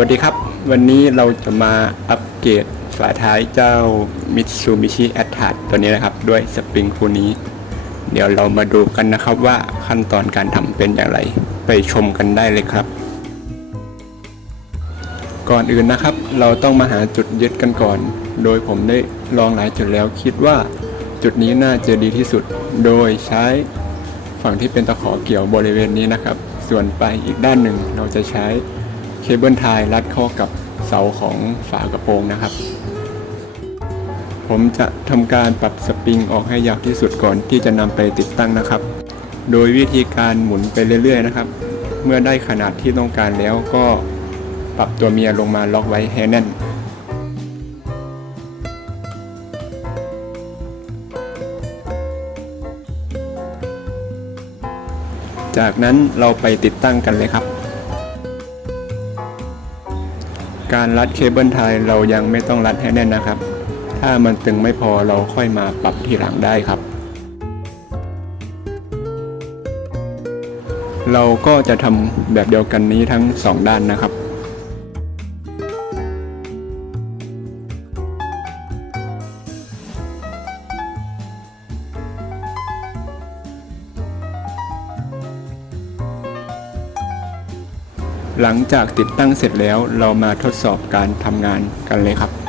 วัสดีครับ วันนี้เราจะมาอัปเกรดฝาท้ายเจ้า Mitsubishi a t t a c ตัวนี้นะครับ ด้วยสปริงคู่นี้ เดี๋ยวเรามาดูกันนะครับว่าขั้นตอนการทำเป็นอย่างไร ไปชมกันได้เลยครับ ก่อนอื่นนะครับ เราต้องมาหาจุดยึดกันก่อน โดยผมได้ลองหลายจุดแล้วคิดว่า จุดนี้น่าจะดีที่สุด โดยใช้ฝั่งที่เป็นตะขอเกี่ยวบริเวณนี้นะครับ ส่วนไปอีกด้านหนึ่งเราจะใช้ เคเบิลไทยรัดเข้ากับเสาของฝากระโปรงนะครับ ผมจะทำการปรับสปริงออกให้ยาวที่สุดก่อนที่จะนำไปติดตั้งนะครับ โดยวิธีการหมุนไปเรื่อย ๆ นะครับ เมื่อได้ขนาดที่ต้องการแล้วก็ปรับตัวเมียลงมาล็อกไว้ให้แน่นจากนั้นเราไปติดตั้งกันเลยครับ การรัดเคเบิลไทยเรายังไม่ต้องรัดให้แน่นนะครับ ถ้ามันตึงไม่พอเราค่อยมาปรับทีหลังได้ครับ เราก็จะทำแบบเดียวกันนี้ทั้งสองด้านนะครับ หลังจากติดตั้งเสร็จแล้วเรามาทดสอบการทำงานกันเลยครับ